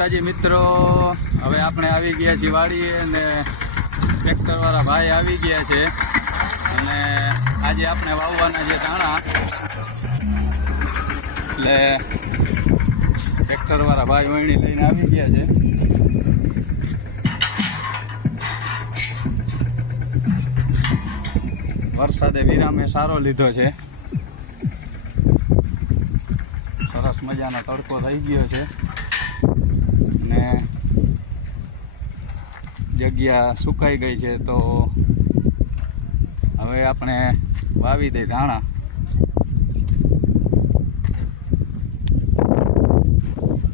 માતાજી મિત્રો, હવે આપણે આવી ગયા છીએ વાડીએ અને ટ્રેક્ટરવાળા ભાઈ આવી ગયા છે અને આજે આપણે વાવવાના છે ધાણા. એટલે ટ્રેક્ટરવાળા ભાઈ વણી લઈને આવી ગયા છે. વરસાદે વિરામે સારો લીધો છે. સરસ મજાનો તડકો થઈ ગયો છે ને જગ્યા સુકાઈ ગઈ છે. તો હવે આપણે વાવી દઈએ ધાણા.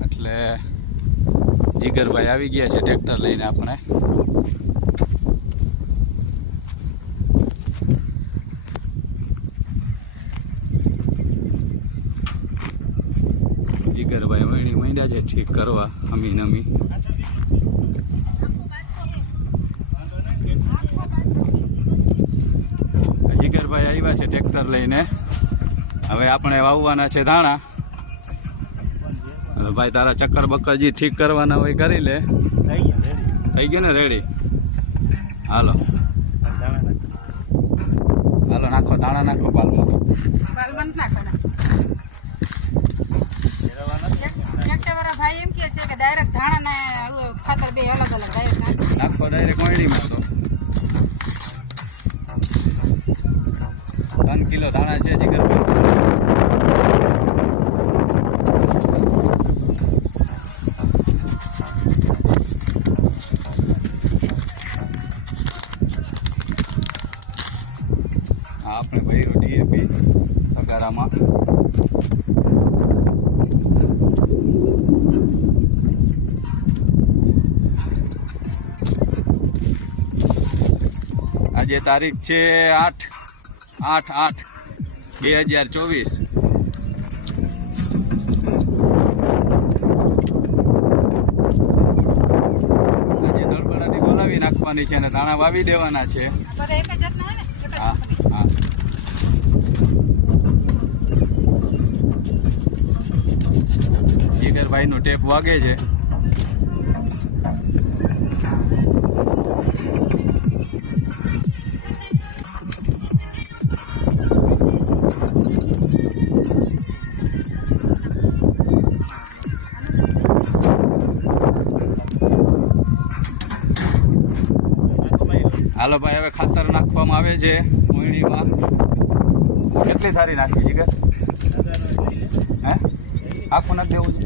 એટલે જીગરભાઈ આવી ગયા છે ટ્રેક્ટર લઈને. આપણે જીગરભાઈ વણી માંડ્યા છે ઠીક કરવા અમી નમી. જીગરભાઈ આવ્યા છે ટ્રેક્ટર લઈને. હવે આપણે વાવવાના છે ધાણા. ભાઈ તારા ચક્કર બક્કર જે ઠીક કરવાના હોય કરી લે. થઈ ગયું ને રેડી? હાલો હાલો નાખો ધાણા નાખો પાલમાં. ભાઈ એમ કે છે કે ડાયરેક્ટ ધાણા ને ખાતર બે અલગ અલગ નાખો ડાયરેક્ટ કોયડીમાં. તો 3 કિલો ધાણા છે જીગરભાઈ. આપણે ભર્યું ડીએપી તગારામાં. આજે તારીખ છે 8/8/2024. આજે દળબડાથી બોલાવી નાખવાની છે અને દાણા વાવી દેવાના છે. હા હા જીગરભાઈનો ટેપ વાગે છે. હાલો ભાઈ, હવે ખાતર નાખવામાં આવે છે મોયણીમાં. કેટલી સારી નાખી જીગર? હે આખું નાખી દેવું છે?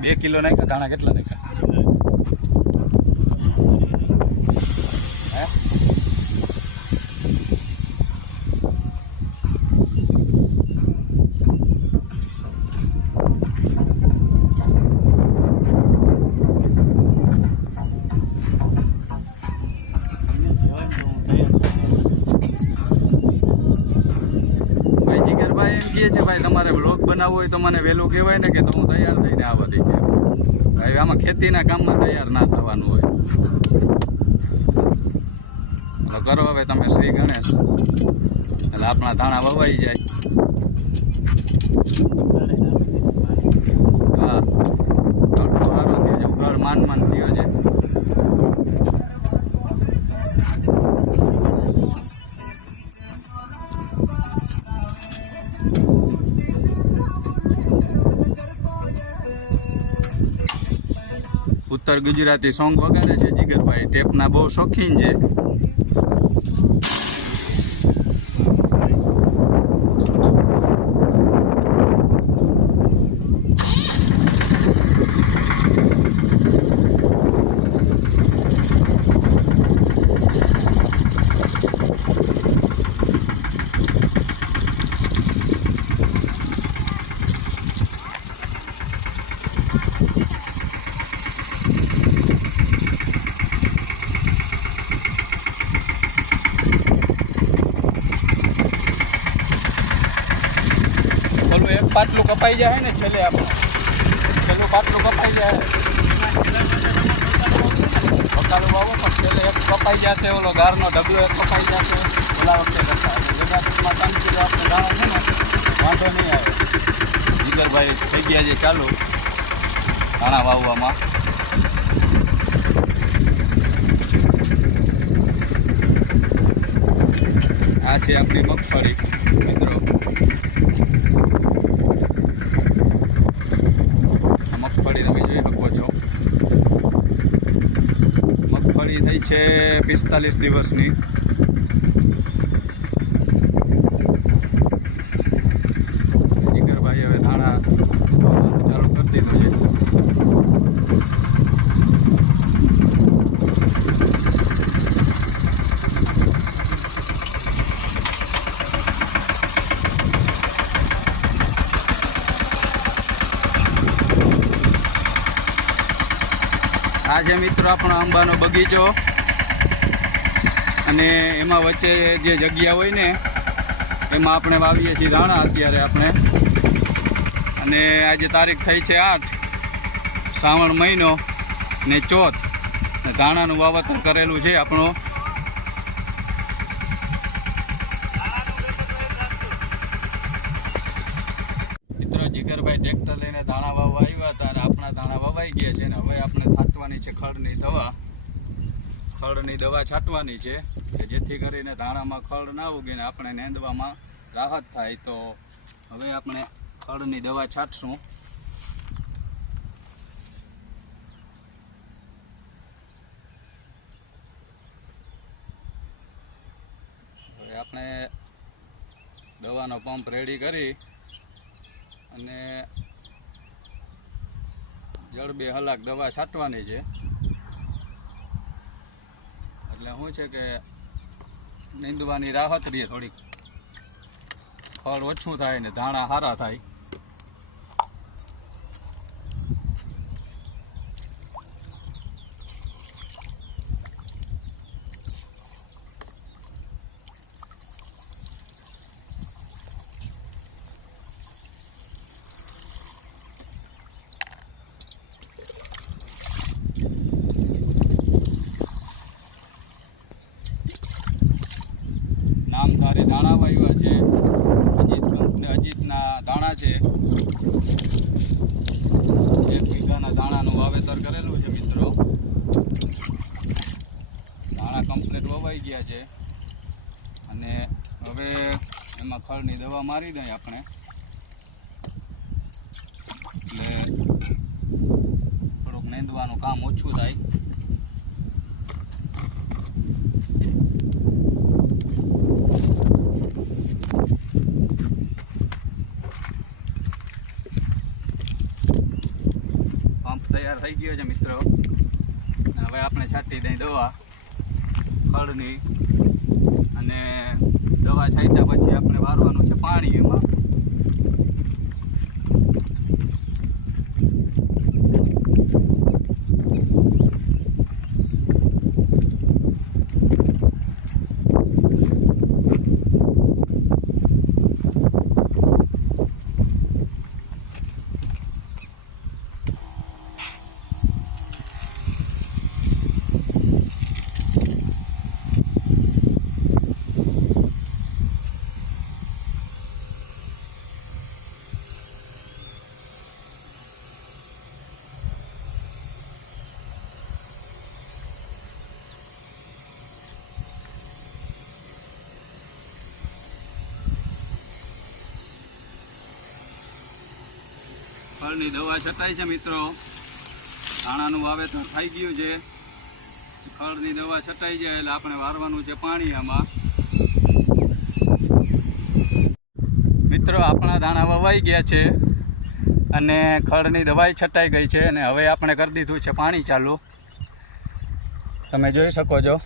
બે કિલો નાખ્યા ધાણા કેટલા નાખ્યા? હે ભાઈ જીગરભાઈ એમ કહે છે ભાઈ તમારે બ્લોગ બનાવવો હોય તો મને વહેલું કહેવાય ને કે તો હું તૈયાર થઈને આવવા દઈ. ભાઈ આમાં ખેતીના કામમાં તૈયાર ના થવાનું હોય. તો કરો હવે તમે શ્રી ગણેશ, એટલે આપણા ધાણા વવાઈ જાય. હા તડકો સારો થયો છે, ઉઘાડ માન થયો છે. ઉત્તર ગુજરાતી સોંગ વગાડે છે જીગરભાઈ. ટેપના બહુ શોખીન છે. ઓલું એક પાટલું કપાઈ જાય ને છેલ્લે, આપણે છેલ્લું પાટલું કપાઈ જાય. પકાલું વાવો પણ છેલ્લે એક કપાઈ જશે. ઓલો ગારનો ડબલો એક કપાઈ જશે. ઓલા વખતે કરતા 3 કિલો વાંધો નહીં આવે. જીગરભાઈ થઈ ગયા છે ચાલુ ધાણા વાવવામાં. આ છે આપણી મગફળી મિત્રો. મગફળી તમે જોઈ શકો છો. મગફળી થઈ છે 45 દિવસની. જીગરભાઈ હવે ધાણા ચાલુ કરી દીધું છે. આ છે મિત્રો આપણો આંબાનો બગીચો, અને એમાં વચ્ચે જે જગ્યા હોય ને એમાં આપણે વાવીએ છીએ ધાણા અત્યારે આપણે. અને આજે તારીખ થઈ છે 8 શ્રાવણ મહિનો ને ચોથ. ધાણાનું વાવતર કરેલું છે આપણો. મિત્રો જીગરભાઈ ટ્રેક્ટર લઈને ધાણા વાવવા આવ્યા હતા અને આપણા ધાણા વવાઈ ગયા છે. અને હવે આપણે છાંટવાની છે ખડની દવા. ખડની દવા છાંટવાની છે કે જેથી કરીને ધાણામાં ખડ ના ઉગે ને આપણે નેંદવામાં રાહત થાય. તો હવે આપણે ખડની દવા છાંટશું. હવે આપણે દવાનો પંપ રેડી કરી અને જળ 2 કલાક દવા છાંટવાની છે. એટલે શું છે કે નીંદવાની રાહત રહે, થોડીક ખડ ઓછું થાય ને ધાણા સારા થાય. નામધારી ધાણા વાવ્યા છે. અજીતના ધાણા છે. 1 વીઘાના ધાણાનું વાવેતર કરેલું છે મિત્રો. ધાણા કમ્પ્લીટ વવાઈ ગયા છે અને હવે એમાં ખડની દવા મારી દઈએ આપણે. એટલે થોડુંક નીંદવાનું કામ ઓછું થાય. તૈયાર થઈ ગયો છે મિત્રો. હવે આપણે છાંટી દઈ દવા ખડની. અને દવા છાંટ્યા પછી આપણે વારવાનું છે પાણી એમાં. ખડની દવા છટાઈ છે મિત્રો. ધાણાનું વાવેતર થઈ ગયું છે. ખડની દવા છટાઈ જાય એટલે આપણે વારવાનું છે પાણી આમાં. મિત્રો આપણા ધાણા વવાઈ ગયા છે અને ખડની દવાઈ છટાઈ ગઈ છે. અને હવે આપણે કરી દીધું છે પાણી ચાલુ. તમે જોઈ શકો છો.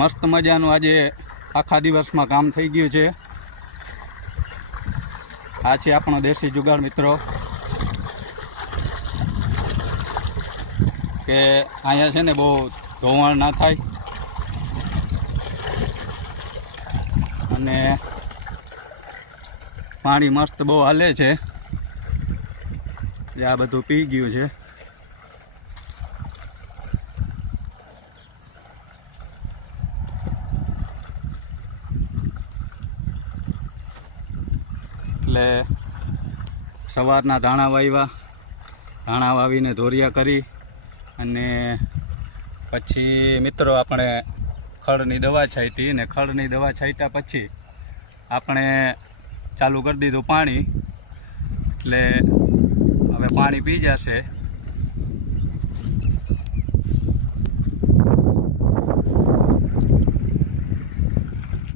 મસ્ત મજાનું આજે આખા દિવસમાં કામ થઈ ગયું છે. આ છે આપણો દેશી જુગાડ મિત્રો. કે અહીંયા છે ને બહુ ધોવાણ ના થાય અને પાણી મસ્ત બહુ હાલે છે. જે આ બધું પી ગયું છે. એટલે સવારના ધાણા વાવ્યા, ધાણા વાવીને ધોરિયા કરી અને પછી મિત્રો આપણે ખડની દવા છાંટી ને ખડની દવા છાંટ્યા પછી આપણે ચાલુ કરી દીધું પાણી. એટલે હવે પાણી પી જશે.